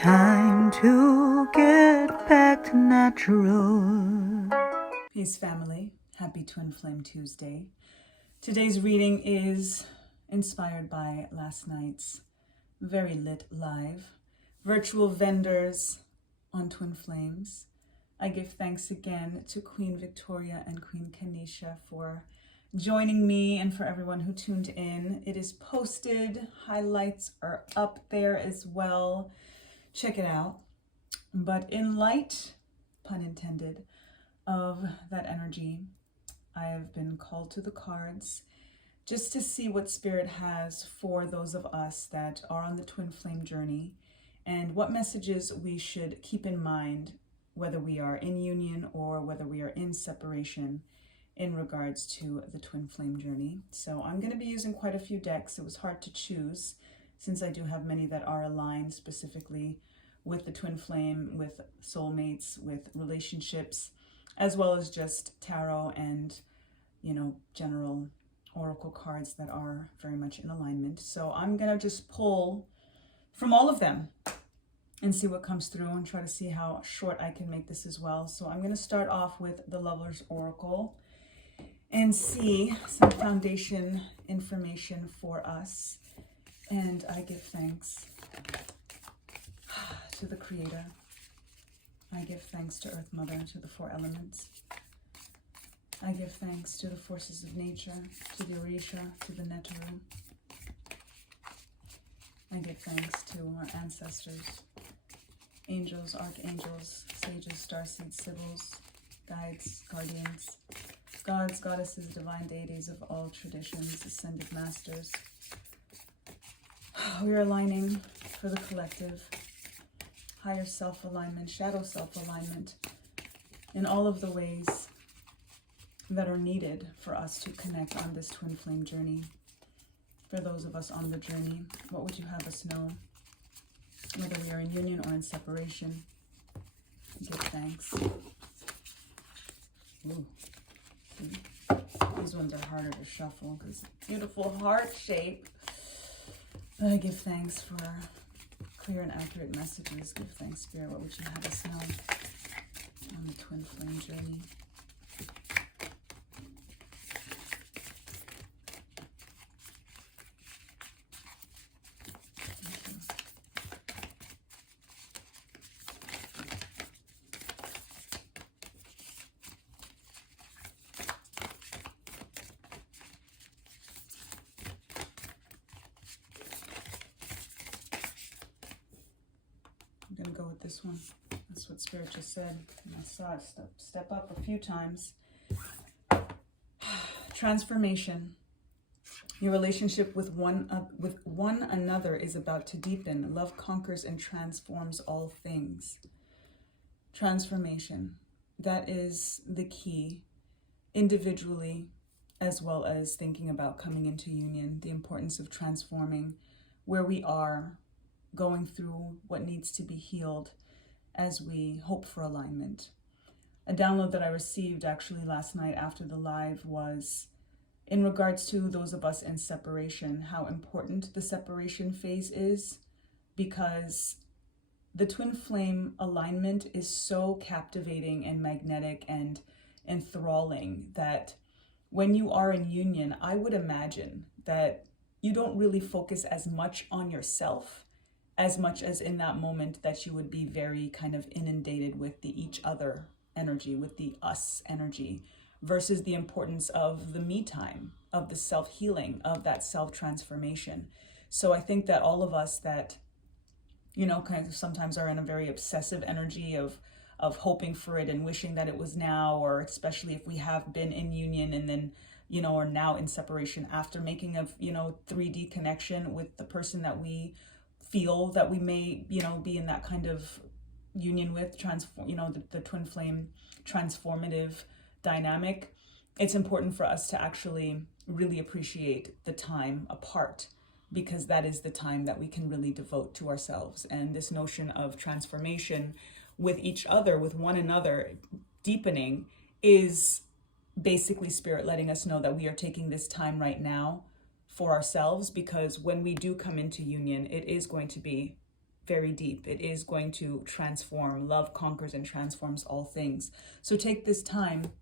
Time to get back to natural. Peace, family. Happy Twin Flame Tuesday. Today's reading is inspired by last night's very lit live. Virtual vendors on Twin Flames. I give thanks again to Queen Victoria and Queen Kanisha for joining me and for everyone who tuned in. It is posted. Highlights are up there as well. Check it out. But in light, pun intended, of that energy, I have been called to the cards just to see what Spirit has for those of us that are on the Twin Flame journey and what messages we should keep in mind, whether we are in union or whether we are in separation in regards to the Twin Flame journey. So I'm going to be using quite a few decks. It was hard to choose since I do have many that are aligned specifically with the Twin Flame, with soulmates, with relationships, as well as just tarot and, general oracle cards that are very much in alignment. So I'm going to just pull from all of them and see what comes through and try to see how short I can make this as well. So I'm going to start off with the Lover's Oracle and see some foundation information for us. And I give thanks to the Creator. I give thanks to Earth Mother, to the four elements. I give thanks to the forces of nature, to the Orisha, to the Neteru. I give thanks to our ancestors, angels, archangels, sages, starseeds, sibyls, guides, guardians, gods, goddesses, divine deities of all traditions, ascended masters. We are aligning for the collective, higher self-alignment, shadow self-alignment, in all of the ways that are needed for us to connect on this Twin Flame journey. For those of us on the journey, what would you have us know? Whether we are in union or in separation, give thanks. Ooh. These ones are harder to shuffle because beautiful heart shape. I give thanks for clear and accurate messages. Give thanks, Spirit. What would you have us know on the Twin Flame journey? I'm going to go with this one. That's what Spirit just said. And I saw it step up a few times. Transformation. Your relationship with one another is about to deepen. Love conquers and transforms all things. Transformation. That is the key, individually, as well as thinking about coming into union. The importance of transforming where we are, going through what needs to be healed as we hope for alignment. A download that I received actually last night after the live was in regards to those of us in separation, how important the separation phase is, because the Twin Flame alignment is so captivating and magnetic and enthralling that when you are in union, I would imagine that you don't really focus as much on yourself as much as in that moment that you would be very kind of inundated with the each other energy, with the us energy, versus the importance of the me time, of the self-healing, of that self-transformation. So I think that all of us that, kind of sometimes are in a very obsessive energy of hoping for it and wishing that it was now, or especially if we have been in union and then, are now in separation after making a, 3D connection with the person that we feel that we may, be in that kind of union with, the Twin Flame transformative dynamic. It's important for us to actually really appreciate the time apart, because that is the time that we can really devote to ourselves. And this notion of transformation with each other, with one another, deepening, is basically Spirit letting us know that we are taking this time right now for ourselves, because when we do come into union, it is going to be very deep. It is going to transform. Love conquers and transforms all things. So take this time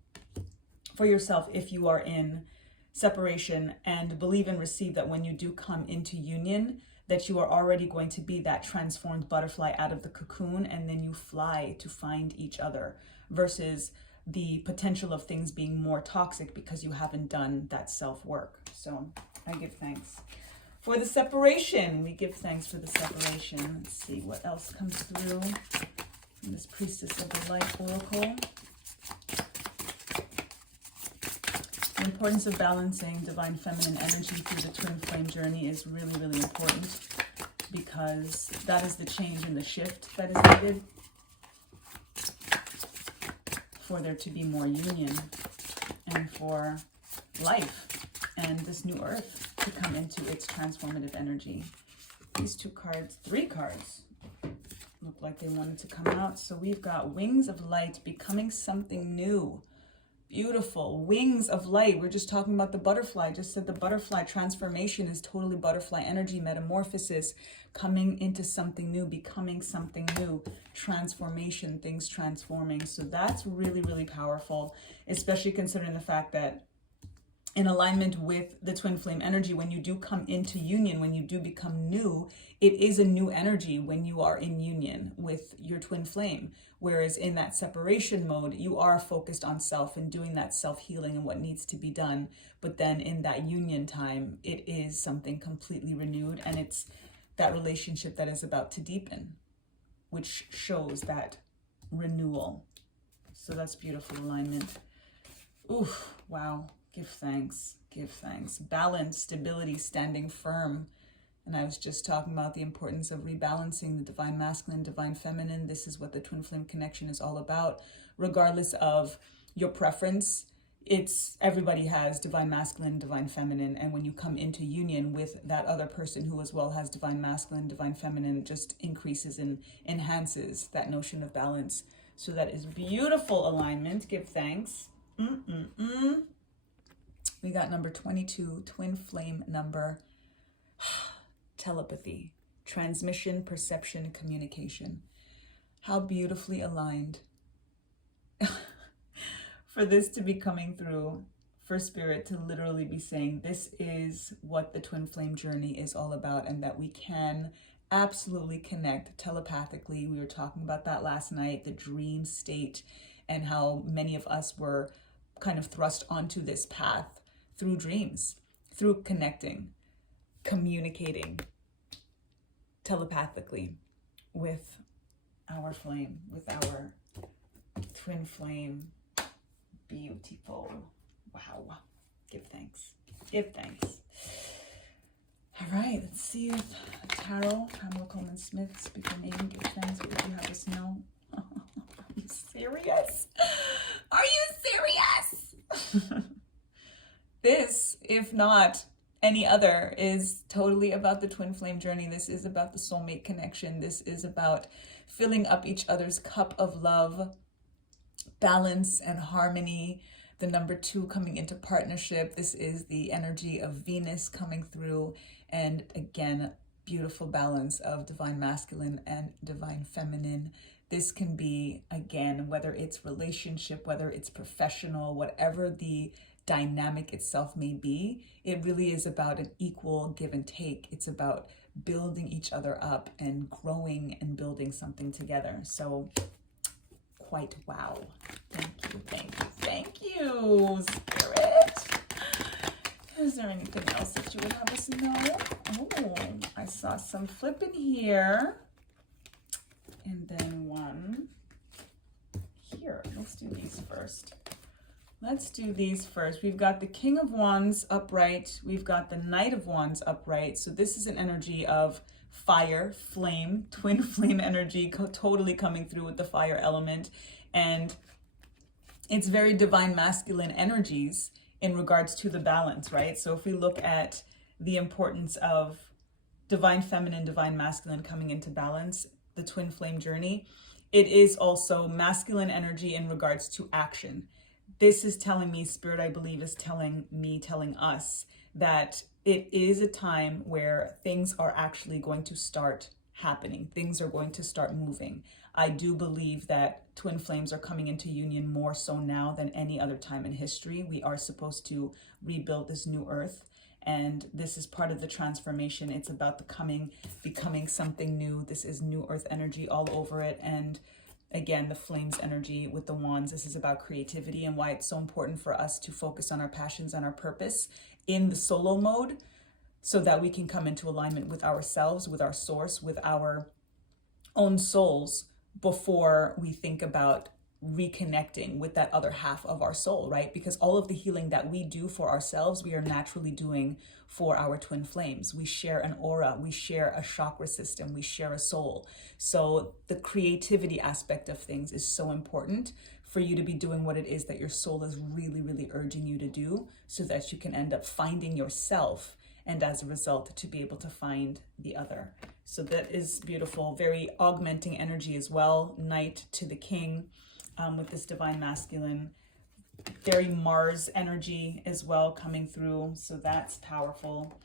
for yourself if you are in separation, and believe and receive that when you do come into union, that you are already going to be that transformed butterfly out of the cocoon, and then you fly to find each other, versus the potential of things being more toxic because you haven't done that self-work. So I give thanks for the separation. We give thanks for the separation. Let's see what else comes through from this Priestess of the Light Oracle. The importance of balancing divine feminine energy through the twin flame journey is really, really important, because that is the change and the shift that is needed for there to be more union, and for life and this new earth to come into its transformative energy. These three cards look like they wanted to come out. So we've got Wings of Light, becoming something new. Beautiful. Wings of light. We're just talking about the butterfly. Just said the butterfly transformation is totally butterfly energy, metamorphosis, coming into something new, becoming something new, transformation, things transforming. So that's really, really powerful, especially considering the fact that in alignment with the twin flame energy, when you do come into union, when you do become new, it is a new energy when you are in union with your twin flame. Whereas in that separation mode, you are focused on self and doing that self-healing and what needs to be done. But then in that union time, it is something completely renewed, and it's that relationship that is about to deepen, which shows that renewal. So that's beautiful alignment. Oof, wow. Give thanks, give thanks. Balance, stability, standing firm. And I was just talking about the importance of rebalancing the divine masculine, divine feminine. This is what the twin flame connection is all about. Regardless of your preference, everybody has divine masculine, divine feminine. And when you come into union with that other person who as well has divine masculine, divine feminine, it just increases and enhances that notion of balance. So that is beautiful alignment. Give thanks. We got number 22, twin flame number. Telepathy, transmission, perception, communication. How beautifully aligned for this to be coming through, for Spirit to literally be saying this is what the twin flame journey is all about, and that we can absolutely connect telepathically. We were talking about that last night, the dream state, and how many of us were kind of thrust onto this path through dreams, through connecting, communicating telepathically with our flame, with our twin flame. Beautiful. Wow. Give thanks. Give thanks. All right, let's see if Tarot, Pamela Coleman Smith, speak your name, give thanks. What would you have us know? Are you serious? Are you serious? This, if not any other, is totally about the twin flame journey. This is about the soulmate connection. This is about filling up each other's cup of love, balance and harmony. The number 2 coming into partnership. This is the energy of Venus coming through. And again, beautiful balance of divine masculine and divine feminine. This can be, again, whether it's relationship, whether it's professional, whatever the dynamic itself may be, it really is about an equal give and take. It's about building each other up and growing and building something together. So quite wow. Thank you, Spirit. Is there anything else that you would have us know? Oh, I saw some flipping here. And then one here. Let's do these first. We've got the King of Wands upright. We've got the Knight of Wands upright. So this is an energy of fire, flame, twin flame energy, totally coming through with the fire element. And it's very divine masculine energies in regards to the balance, right? So if we look at the importance of divine feminine, divine masculine coming into balance, the twin flame journey, it is also masculine energy in regards to action. This is telling me, Spirit, I believe, is telling us that it is a time where things are actually going to start happening. Things are going to start moving. I do believe that twin flames are coming into union more so now than any other time in history. We are supposed to rebuild this new earth, and this is part of the transformation. It's about becoming something new. This is new earth energy all over it. And again, the flames energy with the wands, this is about creativity and why it's so important for us to focus on our passions and our purpose in the solo mode, so that we can come into alignment with ourselves, with our source, with our own souls, before we think about reconnecting with that other half of our soul, right? Because all of the healing that we do for ourselves, we are naturally doing for our twin flames. We share an aura, we share a chakra system, we share a soul. So the creativity aspect of things is so important for you to be doing what it is that your soul is really, really urging you to do, so that you can end up finding yourself, and as a result, to be able to find the other. So that is beautiful, very augmenting energy as well. Knight to the king with this divine masculine, very Mars energy as well coming through. So that's powerful.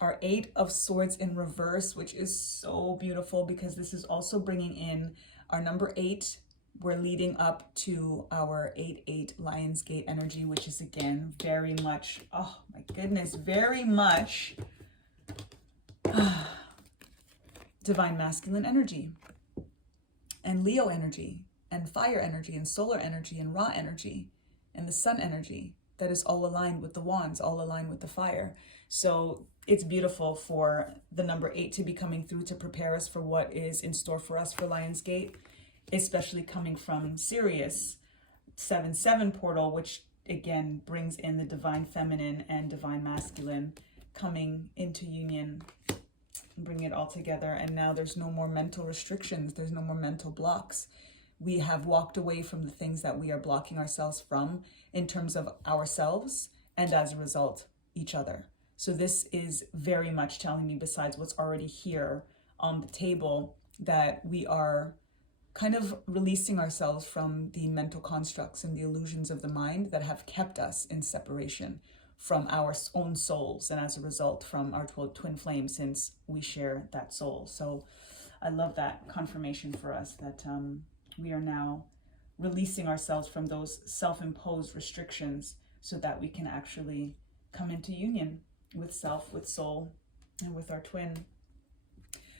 Our 8 of Swords in reverse, which is so beautiful because this is also bringing in our number 8. We're leading up to our 8-8 Lionsgate energy, which is again very much, oh my goodness, very much divine masculine energy and Leo energy and fire energy and solar energy and raw energy and the sun energy that is all aligned with the wands, all aligned with the fire. So it's beautiful for the number 8 to be coming through to prepare us for what is in store for us for Lionsgate, especially coming from Sirius 7-7 portal, which again brings in the divine feminine and divine masculine coming into union, bring it all together. And now there's no more mental restrictions, there's no more mental blocks. We have walked away from the things that we are blocking ourselves from in terms of ourselves, and as a result, each other. So this is very much telling me, besides what's already here on the table, that we are kind of releasing ourselves from the mental constructs and the illusions of the mind that have kept us in separation from our own souls, and as a result from our twin flames, since we share that soul. So I love that confirmation for us that we are now releasing ourselves from those self-imposed restrictions, so that we can actually come into union with self, with soul, and with our twin.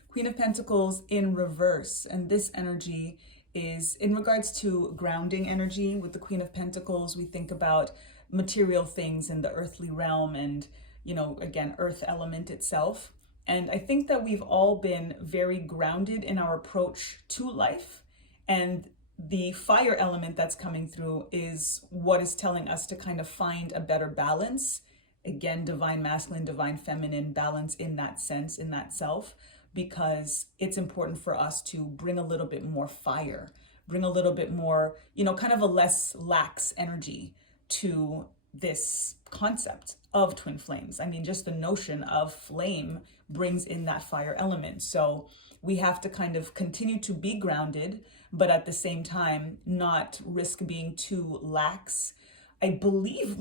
Queen of Pentacles in reverse, and this energy is in regards to grounding energy. With the Queen of Pentacles, we think about material things in the earthly realm and, you know, again, earth element itself. And I think that we've all been very grounded in our approach to life, and the fire element that's coming through is what is telling us to kind of find a better balance. Again, divine masculine, divine feminine balance in that sense, in that self, because it's important for us to bring a little bit more fire, bring a little bit more, you know, kind of a less lax energy to this concept of twin flames. I mean, just the notion of flame brings in that fire element. So we have to kind of continue to be grounded, but at the same time, not risk being too lax. I believe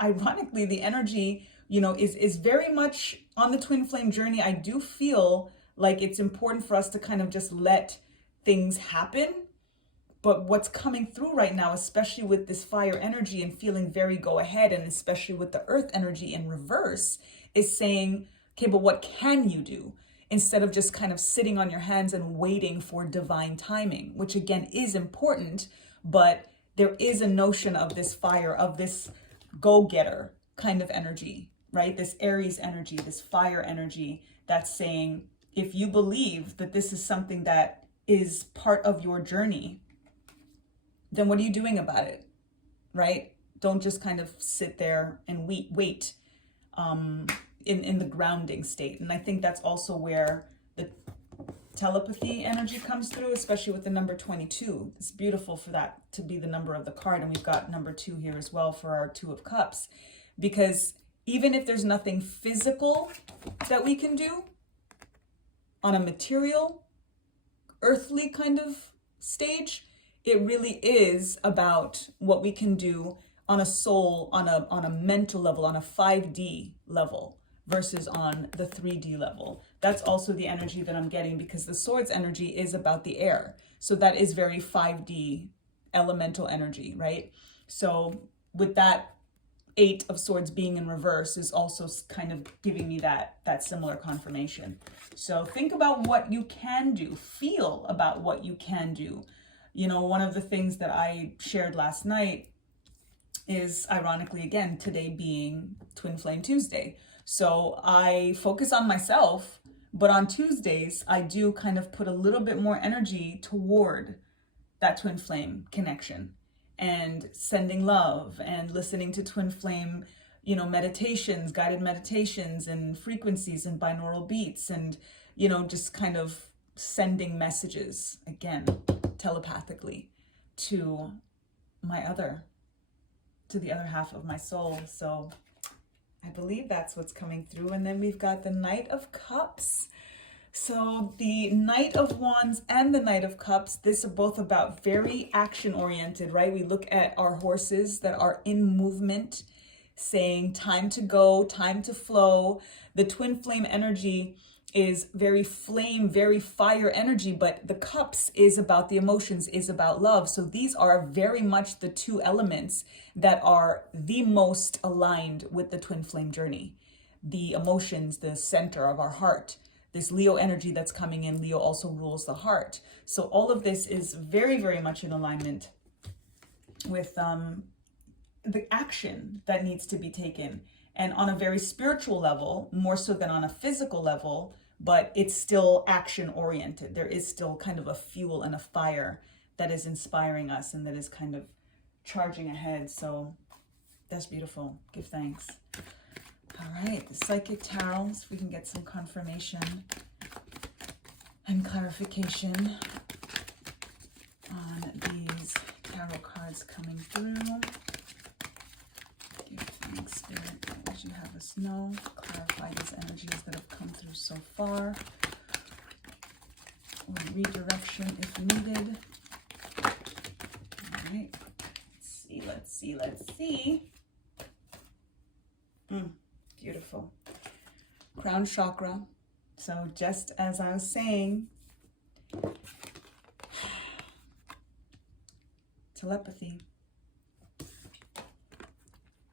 ironically, the energy, you know, is very much on the twin flame journey. I do feel like it's important for us to kind of just let things happen. But what's coming through right now, especially with this fire energy and feeling very go ahead, and especially with the earth energy in reverse, is saying, okay, but what can you do? Instead of just kind of sitting on your hands and waiting for divine timing, which again is important, but there is a notion of this fire, of this go-getter kind of energy, right? This Aries energy, this fire energy that's saying, if you believe that this is something that is part of your journey, then what are you doing about it, right? Don't just kind of sit there and wait in the grounding state. And I think that's also where the telepathy energy comes through, especially with the number 22. It's beautiful for that to be the number of the card. And we've got number 2 here as well for our 2 of Cups, because even if there's nothing physical that we can do on a material, earthly kind of stage, it really is about what we can do on a soul, on a mental level, on a 5D level versus on the 3D level. that's also the energy that I'm getting, because the swords energy is about the air. So that is very 5D elemental energy, right? So with that 8 of Swords being in reverse is also kind of giving me that similar confirmation. So think about what you can do, feel about what you can do. You know, one of the things that I shared last night is, ironically, again, today being Twin Flame Tuesday. So I focus on myself, but on Tuesdays, I do kind of put a little bit more energy toward that twin flame connection and sending love and listening to twin flame, you know, meditations, guided meditations and frequencies and binaural beats, and, you know, just kind of sending messages, again, telepathically to the other half of my soul. So I believe that's what's coming through. And then we've got the Knight of Cups. So the Knight of Wands and the Knight of Cups, this are both about very action oriented, right? We look at our horses that are in movement, saying time to go, time to flow. The twin flame energy is very flame, very fire energy, but the cups is about the emotions, is about love. So these are very much the two elements that are the most aligned with the twin flame journey. The emotions, the center of our heart. This Leo energy that's coming in, Leo also rules the heart. So all of this is very, very much in alignment with the action that needs to be taken. And on a very spiritual level, more so than on a physical level, but it's still action oriented. There is still kind of a fuel and a fire that is inspiring us and that is kind of charging ahead. So that's beautiful. Give thanks. All right, the Psychic Tarot, so we can get some confirmation and clarification on these tarot cards coming through. Give thanks, Spirit, as you have us know. Clarify these energies that have come through so far. Or redirection if needed. All right, let's see. Beautiful. Crown chakra. So just as I was saying, telepathy,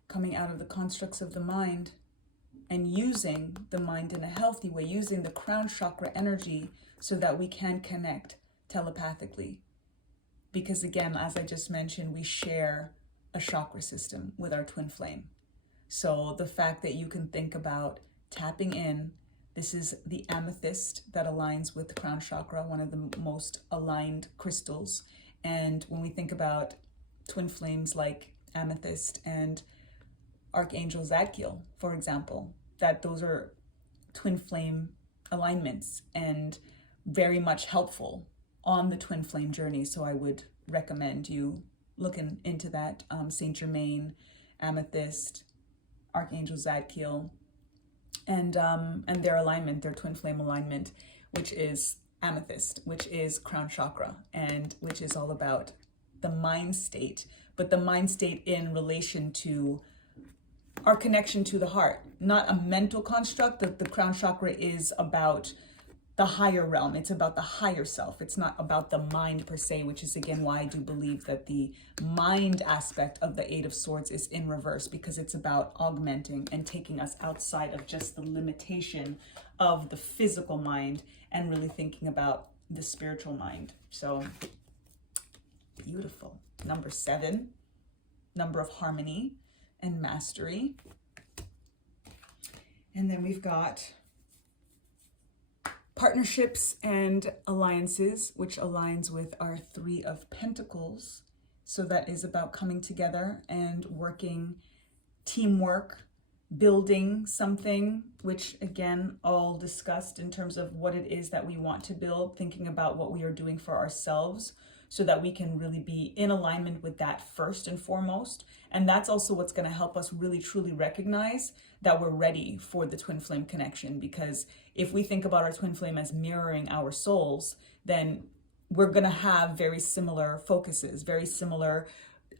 coming out of the constructs of the mind and using the mind in a healthy way, using the crown chakra energy so that we can connect telepathically. Because again, as I just mentioned, we share a chakra system with our twin flame. So the fact that you can think about tapping in, this is the amethyst that aligns with the crown chakra, one of the most aligned crystals. And when we think about twin flames like amethyst and Archangel Zadkiel, for example, that those are twin flame alignments and very much helpful on the twin flame journey. So I would recommend you looking into that. Saint Germain, amethyst, Archangel Zadkiel, and their alignment, their twin flame alignment, which is amethyst, which is crown chakra, and which is all about the mind state, but the mind state in relation to our connection to the heart, not a mental construct. That the crown chakra is about the higher realm. It's about the higher self. It's not about the mind per se, which is again why I do believe that the mind aspect of the Eight of Swords is in reverse, because it's about augmenting and taking us outside of just the limitation of the physical mind and really thinking about the spiritual mind. So beautiful. Number 7, number of harmony and mastery. And then we've got partnerships and alliances, which aligns with our 3 of Pentacles. So that is about coming together and working, teamwork, building something, which again, all discussed in terms of what it is that we want to build, thinking about what we are doing for ourselves so that we can really be in alignment with that first and foremost. And that's also what's going to help us really truly recognize that we're ready for the twin flame connection. Because if we think about our twin flame as mirroring our souls, then we're going to have very similar focuses, very similar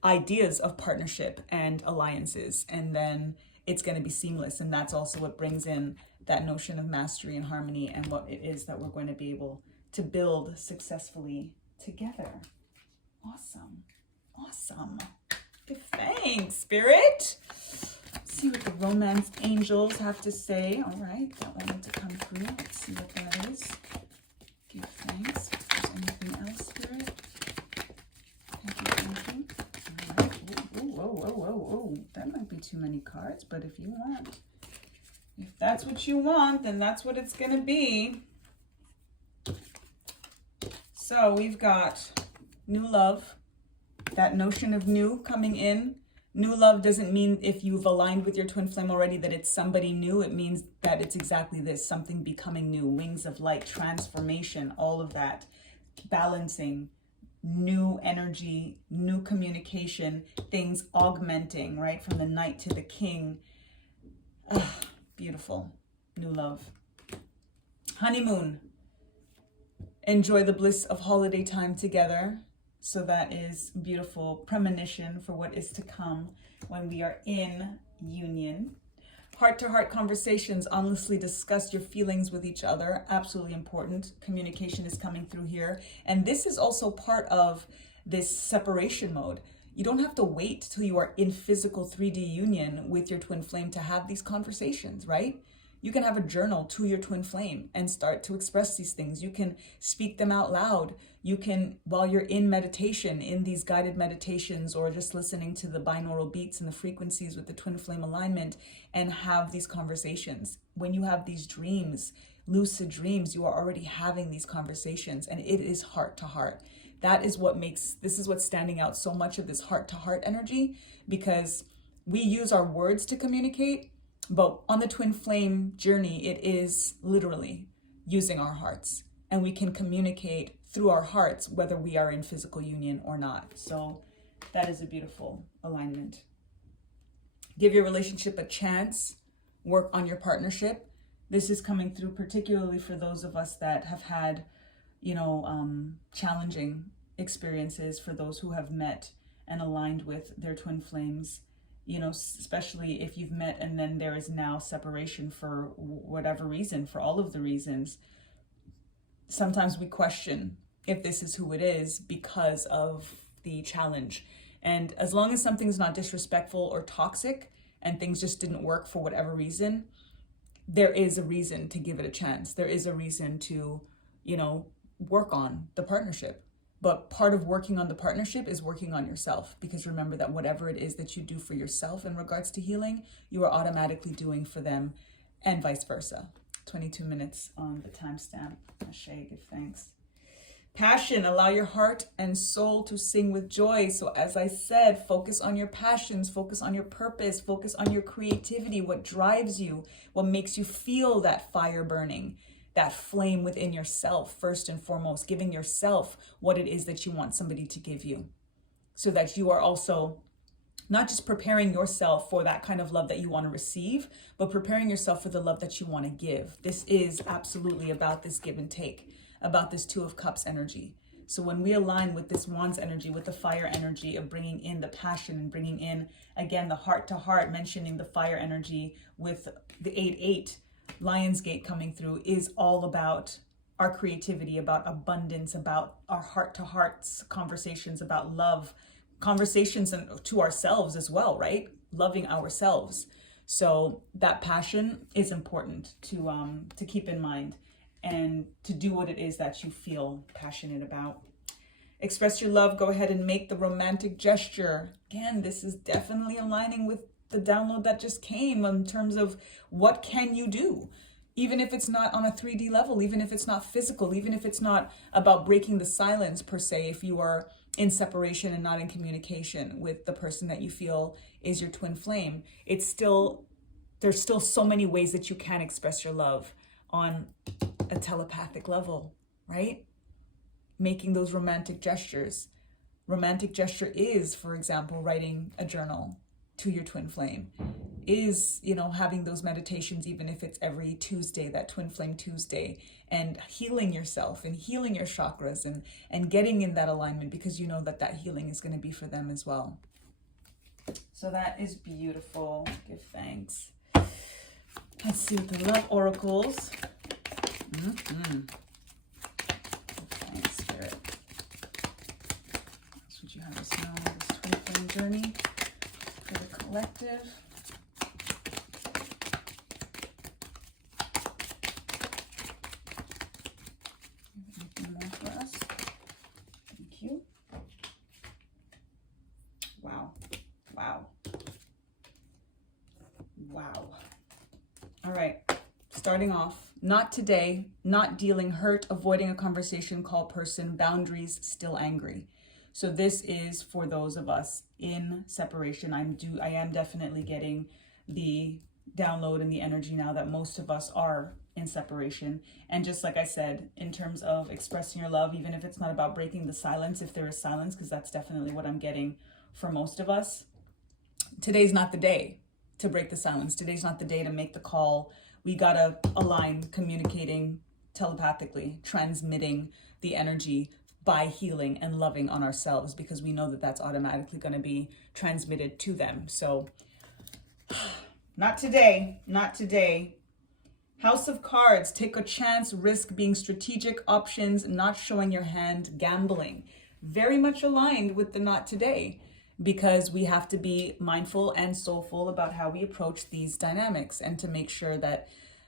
ideas of partnership and alliances. And then it's going to be seamless. And that's also what brings in that notion of mastery and harmony and what it is that we're going to be able to build successfully together. Awesome. Awesome. Give thanks, Spirit. Let's see what the romance angels have to say. All right, that wanted to come through. Let's see what that is. Give thanks. If there's anything else, Spirit. Thank you, thank you. All right. Whoa. That might be too many cards, but if you want, if that's what you want, then that's what it's going to be. So we've got new love, that notion of new coming in. New love doesn't mean if you've aligned with your twin flame already that it's somebody new. It means that it's exactly this, something becoming new, wings of light, transformation, all of that, balancing, new energy, new communication, things augmenting, right? From the Knight to the King. Beautiful. New love. Honeymoon. Enjoy the bliss of holiday time together. So that is beautiful premonition for what is to come when we are in union. Heart-to-heart conversations, honestly discuss your feelings with each other. Absolutely important. Communication is coming through here. And this is also part of this separation mode. You don't have to wait till you are in physical 3D union with your twin flame to have these conversations, right? You can have a journal to your twin flame and start to express these things. You can speak them out loud. You can, while you're in meditation, in these guided meditations, or just listening to the binaural beats and the frequencies with the twin flame alignment, and have these conversations. When you have these dreams, lucid dreams, you are already having these conversations, and it is heart to heart. That is what makes, this is what's standing out so much of this heart to heart energy, because we use our words to communicate. But on the twin flame journey, it is literally using our hearts, and we can communicate through our hearts, whether we are in physical union or not. So that is a beautiful alignment. Give your relationship a chance. Work on your partnership. This is coming through particularly for those of us that have had, challenging experiences, for those who have met and aligned with their twin flames. Especially if you've met and then there is now separation for whatever reason, for all of the reasons. Sometimes we question if this is who it is because of the challenge. And as long as something's not disrespectful or toxic and things just didn't work for whatever reason, there is a reason to give it a chance. There is a reason to, work on the partnership. But part of working on the partnership is working on yourself, because remember that whatever it is that you do for yourself in regards to healing, you are automatically doing for them, and vice versa. 22 minutes on the timestamp. Ashe, give thanks. Passion, allow your heart and soul to sing with joy. So as I said, focus on your passions, focus on your purpose, focus on your creativity, what drives you, what makes you feel that fire burning, that flame within yourself, first and foremost, giving yourself what it is that you want somebody to give you, so that you are also not just preparing yourself for that kind of love that you want to receive, but preparing yourself for the love that you want to give. This is absolutely about this give and take, about this Two of Cups energy. So when we align with this Wands energy, with the fire energy of bringing in the passion and bringing in, again, the heart to heart, mentioning the fire energy with the 8-8, Lionsgate coming through, is all about our creativity, about abundance, about our heart-to-heart conversations, about love, conversations to ourselves as well, right? Loving ourselves. So that passion is important to keep in mind, and to do what it is that you feel passionate about. Express your love. Go ahead and make the romantic gesture. Again, this is definitely aligning with the download that just came in terms of what can you do, even if it's not on a 3D level, even if it's not physical, even if it's not about breaking the silence per se, if you are in separation and not in communication with the person that you feel is your twin flame, there's still so many ways that you can express your love on a telepathic level, right? Making those romantic gestures. Romantic gesture is, for example, writing a journal to your twin flame, is, having those meditations, even if it's every Tuesday, that Twin Flame Tuesday, and healing yourself and healing your chakras and getting in that alignment, because you know that healing is going to be for them as well. So that is beautiful. Give thanks. Let's see what the love oracles. Thanks, Spirit. That's what you have us know. This twin flame journey for the collective. Anything more for us? Thank you. Wow. Wow. Wow. All right. Starting off, not today, not dealing hurt, avoiding a conversation, call person, boundaries, still angry. So this is for those of us in separation. I am definitely getting the download and the energy now that most of us are in separation. And just like I said, in terms of expressing your love, even if it's not about breaking the silence, if there is silence, because that's definitely what I'm getting for most of us, today's not the day to break the silence. Today's not the day to make the call. We gotta align, communicating telepathically, transmitting the energy by healing and loving on ourselves, because we know that that's automatically going to be transmitted to them. So not today, not today. House of Cards, take a chance, risk, being strategic, options, not showing your hand, gambling. Very much aligned with the not today, because we have to be mindful and soulful about how we approach these dynamics, and to make sure that,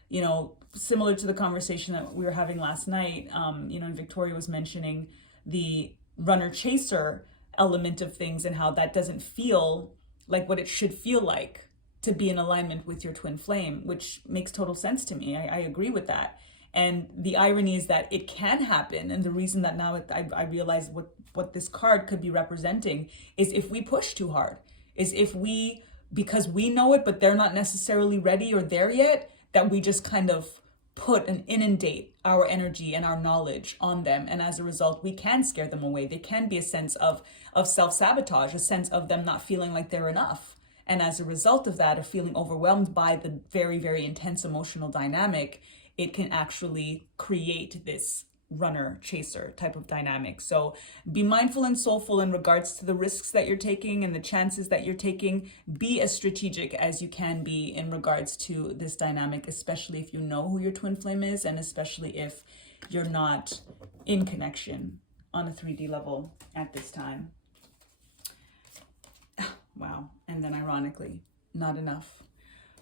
you know, similar to the conversation that we were having last night, you know, Victoria was mentioning the runner chaser element of things and how that doesn't feel like what it should feel like to be in alignment with your twin flame, which makes total sense to me. I agree with that. And the irony is that it can happen. And the reason that now I realize what this card could be representing is if we push too hard, is if we, because we know it, but they're not necessarily ready or there yet, that we just kind of put and inundate our energy and our knowledge on them. And as a result, we can scare them away. There can be a sense of self-sabotage, a sense of them not feeling like they're enough. And as a result of that, of feeling overwhelmed by the very, very intense emotional dynamic, it can actually create this runner chaser type of dynamic. So be mindful and soulful in regards to the risks that you're taking and the chances that you're taking. Be as strategic as you can be in regards to this dynamic, especially if you know who your twin flame is, and especially if you're not in connection on a 3D level at this time. Wow. And then ironically, not enough.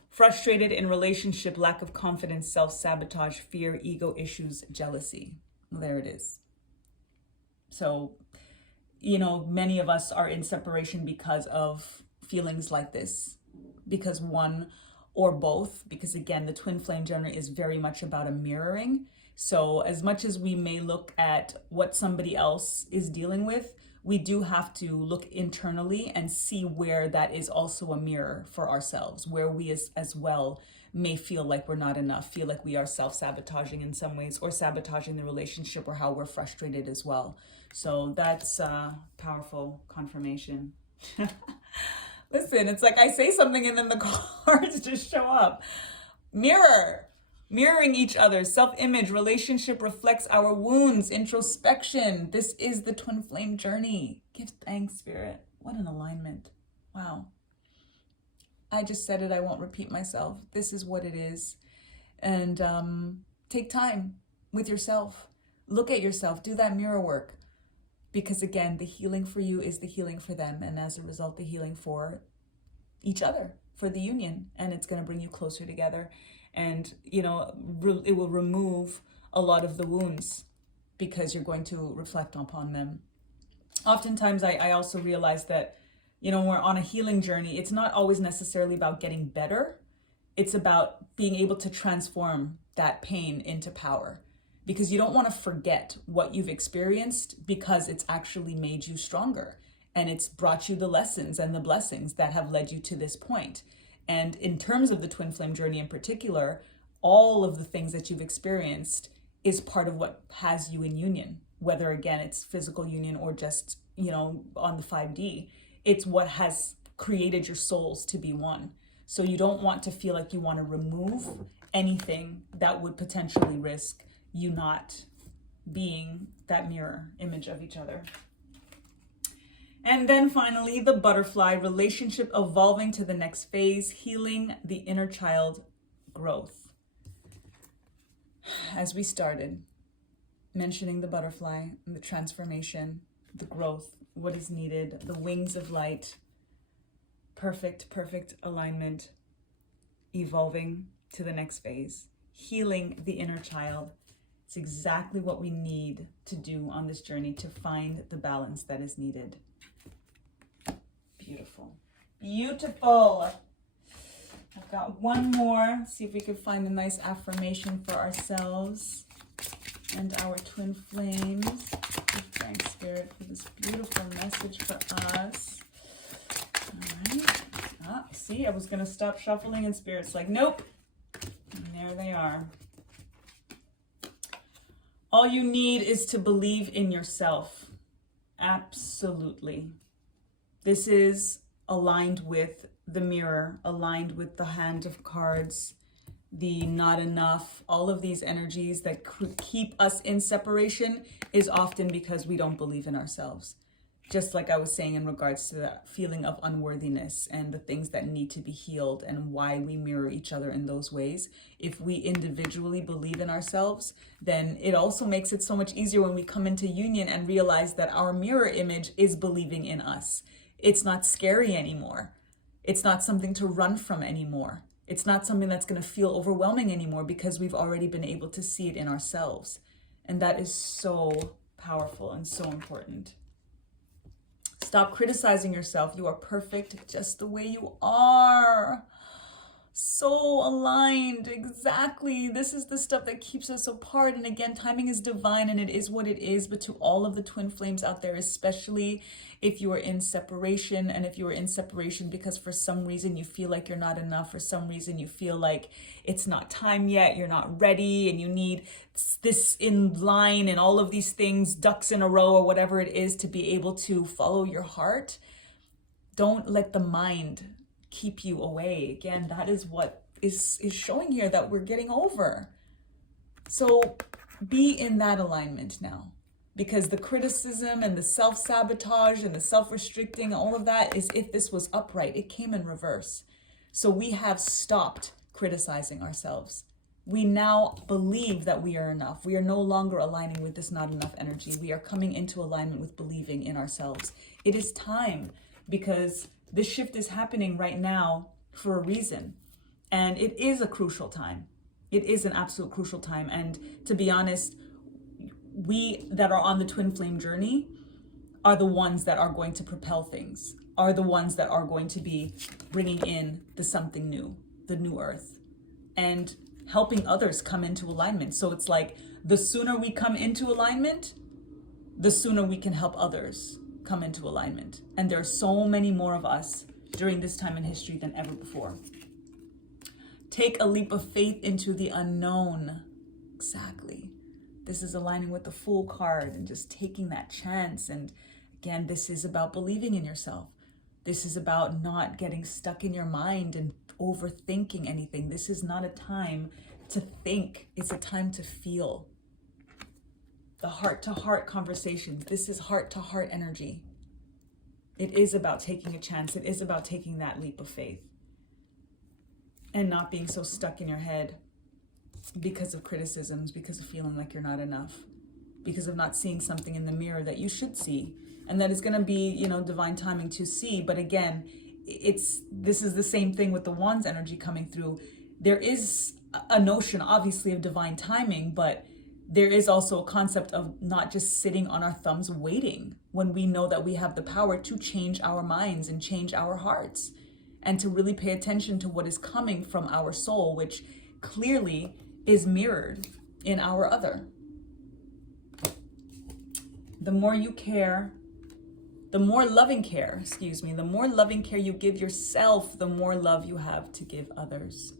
Frustrated in relationship, lack of confidence, self-sabotage, fear, ego issues, jealousy. There it is. So, you know, many of us are in separation because of feelings like this, because one or both, because again, the twin flame journey is very much about a mirroring. So as much as we may look at what somebody else is dealing with, we do have to look internally and see where that is also a mirror for ourselves, where we as well may feel like we're not enough, feel like we are self-sabotaging in some ways, or sabotaging the relationship, or how we're frustrated as well. So that's powerful confirmation. Listen, it's like I say something and then the cards just show up. Mirror. Mirroring each other, self-image, relationship reflects our wounds, introspection. This is the twin flame journey. Give thanks, Spirit. What an alignment. Wow. I just said it. I won't repeat myself. This is what it is. And take time with yourself. Look at yourself. Do that mirror work. Because again, the healing for you is the healing for them. And as a result, the healing for each other, for the union. And it's going to bring you closer together. And, you know, it will remove a lot of the wounds because you're going to reflect upon them. Oftentimes, I also realize that, you know, when we're on a healing journey, it's not always necessarily about getting better. It's about being able to transform that pain into power, because you don't want to forget what you've experienced, because it's actually made you stronger and it's brought you the lessons and the blessings that have led you to this point. And in terms of the twin flame journey in particular, all of the things that you've experienced is part of what has you in union, whether again, it's physical union or just, you know, on the 5D, it's what has created your souls to be one. So you don't want to feel like you want to remove anything that would potentially risk you not being that mirror image of each other. And then finally, the butterfly, relationship evolving to the next phase, healing the inner child growth. As we started, mentioning the butterfly, the transformation, the growth, what is needed, the wings of light, perfect alignment, evolving to the next phase, healing the inner child. It's exactly what we need to do on this journey to find the balance that is needed. Beautiful. Beautiful. I've got one more. See if we can find a nice affirmation for ourselves and our twin flames. Thank Spirit for this beautiful message for us. All right. See, I was going to stop shuffling and Spirit's like, nope. And there they are. All you need is to believe in yourself. Absolutely. This is aligned with the mirror, aligned with the hand of cards, the not enough, all of these energies that keep us in separation is often because we don't believe in ourselves. Just like I was saying in regards to that feeling of unworthiness and the things that need to be healed and why we mirror each other in those ways. If we individually believe in ourselves, then it also makes it so much easier when we come into union and realize that our mirror image is believing in us. It's not scary anymore. It's not something to run from anymore. It's not something that's going to feel overwhelming anymore because we've already been able to see it in ourselves. And that is so powerful and so important. Stop criticizing yourself. You are perfect just the way you are. So aligned. Exactly. This is the stuff that keeps us apart. And again, timing is divine and it is what it is. But to all of the twin flames out there, especially if you are in separation, and if you are in separation because for some reason you feel like you're not enough, for some reason you feel like it's not time yet, you're not ready, and you need this in line and all of these things, ducks in a row or whatever it is to be able to follow your heart, don't let the mind keep you away. Again, that is what is showing here that we're getting over. So be in that alignment now, because the criticism and the self-sabotage and the self-restricting, all of that is if this was upright, it came in reverse. So we have stopped criticizing ourselves. We now believe that we are enough. We are no longer aligning with this not enough energy. We are coming into alignment with believing in ourselves. It is time, because this shift is happening right now for a reason. And it is a crucial time. It is an absolute crucial time. And to be honest, we that are on the twin flame journey are the ones that are going to propel things, are the ones that are going to be bringing in the something new, the new earth, and helping others come into alignment. So it's like the sooner we come into alignment, the sooner we can help others come into alignment. And there are so many more of us during this time in history than ever before. Take a leap of faith into the unknown. Exactly. This is aligning with the Fool card and just taking that chance. And again, this is about believing in yourself. This is about not getting stuck in your mind and overthinking anything. This is not a time to think. It's a time to feel. The heart-to-heart conversations. This is heart-to-heart energy. It is about taking a chance. It is about taking that leap of faith and not being so stuck in your head because of criticisms, because of feeling like you're not enough, because of not seeing something in the mirror that you should see, and that is going to be, divine timing to see. But again, this is the same thing with the Wands energy coming through. There is a notion, obviously, of divine timing, but there is also a concept of not just sitting on our thumbs waiting when we know that we have the power to change our minds and change our hearts, and to really pay attention to what is coming from our soul, which clearly is mirrored in our other. The more you care, the more loving care you give yourself, the more love you have to give others.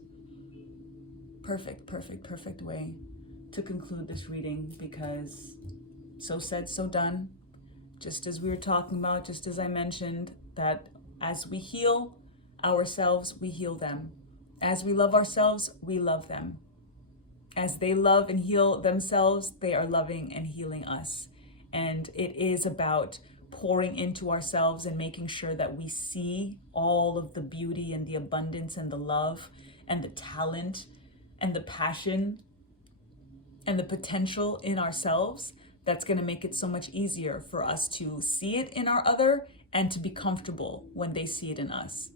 Perfect way to conclude this reading, because so said, so done. Just as we were talking about, just as I mentioned, that as we heal ourselves, we heal them. As we love ourselves, we love them. As they love and heal themselves, they are loving and healing us. And it is about pouring into ourselves and making sure that we see all of the beauty and the abundance and the love and the talent and the passion and the potential in ourselves, that's going to make it so much easier for us to see it in our other and to be comfortable when they see it in us.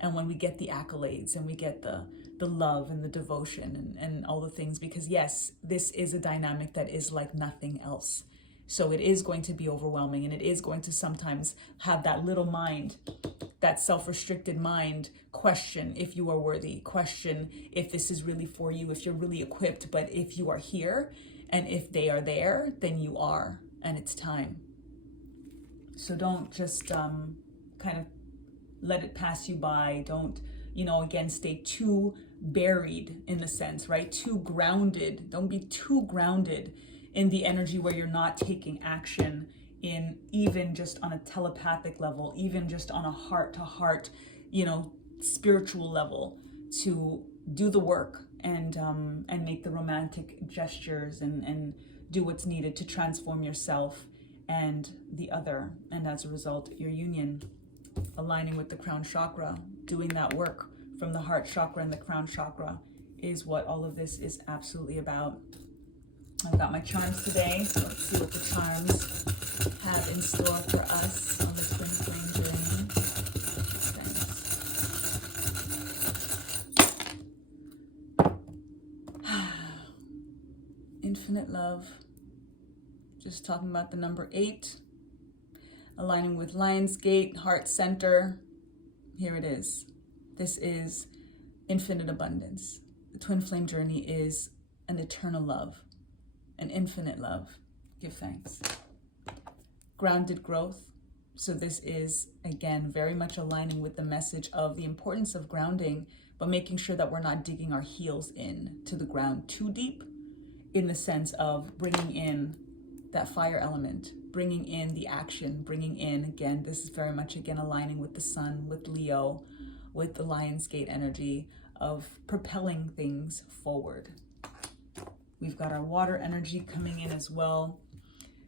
And when we get the accolades and we get the love and the devotion and all the things, because yes, this is a dynamic that is like nothing else. So it is going to be overwhelming, and it is going to sometimes have that little mind, that self-restricted mind, question if you are worthy, question if this is really for you, if you're really equipped. But if you are here and if they are there, then you are, and it's time. So don't just kind of let it pass you by. Don't, again, stay too buried in the sense, right? Too grounded. Don't be too grounded in the energy where you're not taking action in even just on a telepathic level, even just on a heart-to-heart, spiritual level, to do the work and make the romantic gestures and do what's needed to transform yourself and the other. And as a result, your union, aligning with the crown chakra, doing that work from the heart chakra and the crown chakra, is what all of this is absolutely about. I've got my charms today, so let's see what the charms have in store for us on the twin flame journey. Thanks. Infinite love. Just talking about the number 8, aligning with Lionsgate, heart center. Here it is. This is infinite abundance. The twin flame journey is an eternal love, an infinite love. Give thanks. Grounded growth. So this is, again, very much aligning with the message of the importance of grounding, but making sure that we're not digging our heels in to the ground too deep, in the sense of bringing in that fire element, bringing in the action, bringing in, again, this is very much, again, aligning with the sun, with Leo, with the Lionsgate energy of propelling things forward. We've got our water energy coming in as well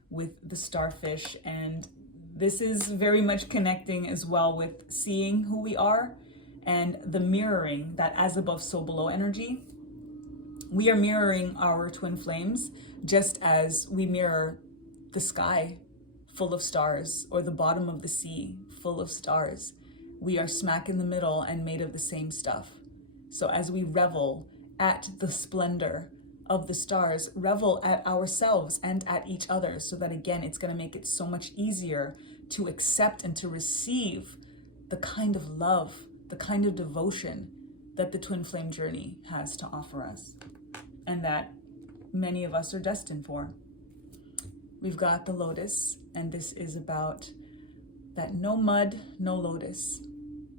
with the starfish, and this is very much connecting as well with seeing who we are and the mirroring, that as above, so below energy. We are mirroring our twin flames just as we mirror the sky full of stars or the bottom of the sea full of stars. We are smack in the middle and made of the same stuff. So as we revel at the splendor of the stars, revel at ourselves and at each other, so that, again, it's going to make it so much easier to accept and to receive the kind of love, the kind of devotion that the twin flame journey has to offer us, and that many of us are destined for. We've got the lotus, and this is about that no mud, no lotus,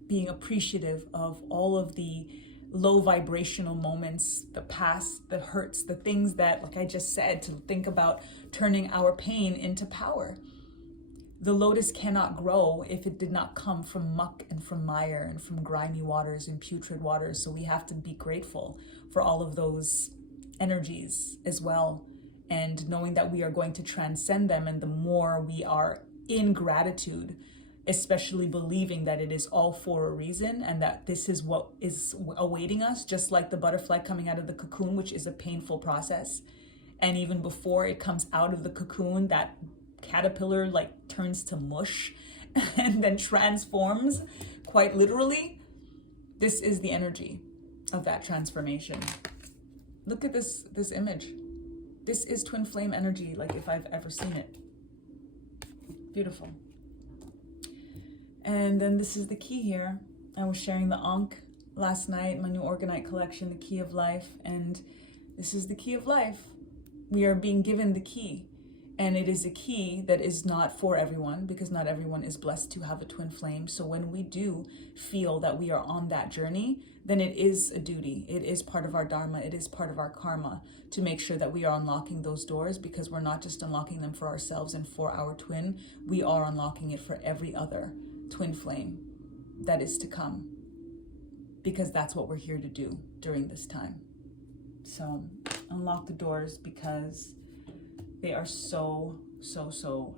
being appreciative of all of the low vibrational moments, the past, the hurts, the things that, like I just said, to think about turning our pain into power. The lotus cannot grow if it did not come from muck and from mire and from grimy waters and putrid waters. So we have to be grateful for all of those energies as well, and knowing that we are going to transcend them. And the more we are in gratitude, especially believing that it is all for a reason and that this is what is awaiting us, just like the butterfly coming out of the cocoon, which is a painful process. And even before it comes out of the cocoon, that caterpillar turns to mush and then transforms, quite literally. This is the energy of that transformation. Look at this image. This is twin flame energy, like if I've ever seen it. Beautiful. And then this is the key here. I was sharing the Ankh last night, my new Orgonite collection, the Key of Life, and this is the Key of Life. We are being given the key, and it is a key that is not for everyone, because not everyone is blessed to have a twin flame. So when we do feel that we are on that journey, then it is a duty. It is part of our dharma. It is part of our karma to make sure that we are unlocking those doors, because we're not just unlocking them for ourselves and for our twin. We are unlocking it for every other twin flame that is to come, because that's what we're here to do during this time. So unlock the doors, because they are so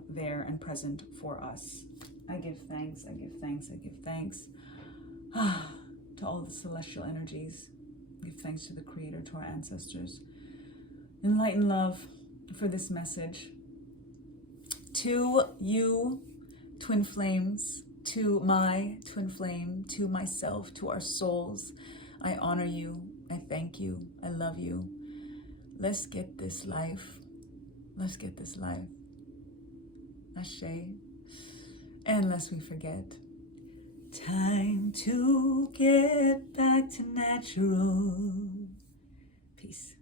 there and present for us. I give thanks, I give thanks, I give thanks to all the celestial energies Give thanks to the Creator, to our ancestors. Enlighten love for this message. To you, twin flames, to my twin flame, to myself, to our souls, I honor you. I thank you. I love you. Let's get this life. Let's get this life. Ashe. And lest we forget, time to get back to natural. Peace.